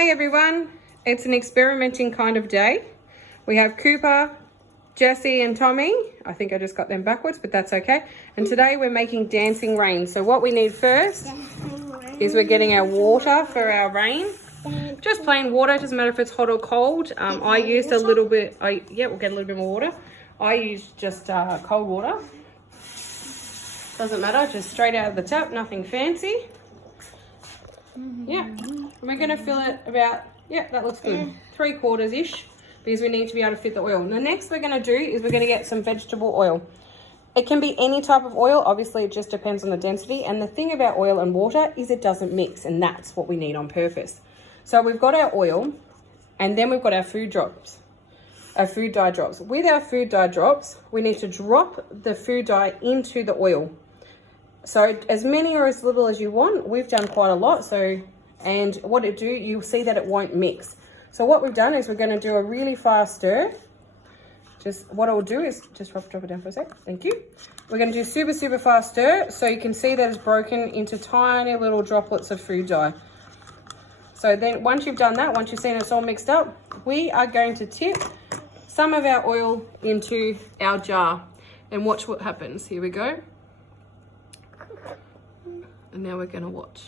Hi everyone, it's an experimenting kind of day. We have Cooper, Jessie and Tommy. I think I just got them backwards, but that's okay. And today we're making dancing rain. So what we need first is we're getting our water for our rain. Just plain water, doesn't matter if it's hot or cold. I used a little bit, we'll get a little bit more water. I used just cold water. Doesn't matter, just straight out of the tap, nothing fancy. Yeah, we're going to fill it about, that looks good, 3/4-ish, because we need to be able to fit the oil. And the next we're going to do is we're going to get some vegetable oil. It can be any type of oil, obviously it just depends on the density. And the thing about oil and water is it doesn't mix, and that's what we need on purpose. So we've got our oil, and then we've got our food drops, our food dye drops. With our food dye drops, we need to drop the food dye into the oil. So as many or as little as you want. We've done quite a lot. And what it do, you'll see that it won't mix. So what we've done is we're going to do a really fast stir. What I'll do is just drop it down for a sec. Thank you. We're going to do super fast stir, so you can see that it's broken into tiny little droplets of food dye. So then once you've done that, once you've seen it's all mixed up, we are going to tip some of our oil into our jar and watch what happens. Here we go. And now we're going to watch.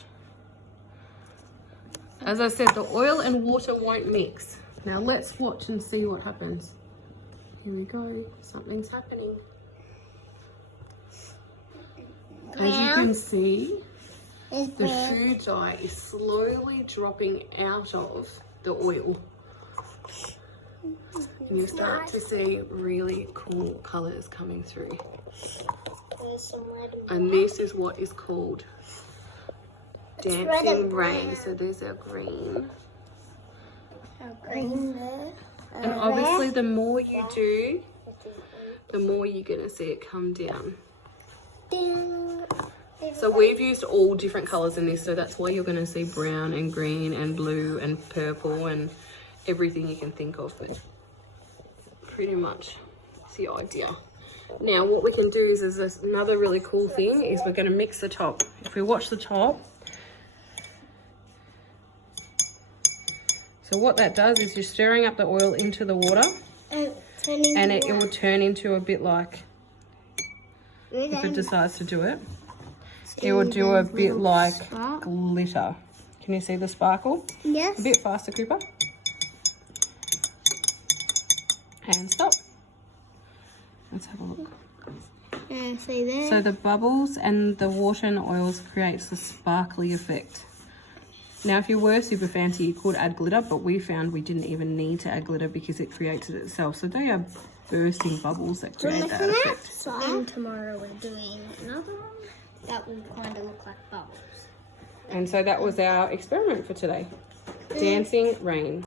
As I said, the oil and water won't mix. Now let's watch and see what happens. Here we go. Something's happening. As you can see, the food dye is slowly dropping out of the oil. And you start to see really cool colours coming through. And this is what is called dancing rain. So there's our green. And obviously the more you do, the more you're going to see it come down. So we've used all different colours in this, so that's why you're going to see brown and green and blue and purple and everything you can think of. But pretty much it's the idea. Now what we can do is another really cool thing is we're going to mix the top. If we watch the top, so what that does is you're stirring up the oil into the water, and it will turn into a bit like, if it decides to do it, it will do a bit like glitter. Can you see the sparkle? Yes. A bit faster, Cooper. And stop. Let's have a look. See there. So the bubbles and the water and oils creates the sparkly effect. Now, if you were super fancy, you could add glitter, but we found we didn't even need to add glitter because it creates it itself. So they are bursting bubbles that create that effect. And tomorrow we're doing another one that will kind of look like bubbles. And so that was our experiment for today. Dancing rain.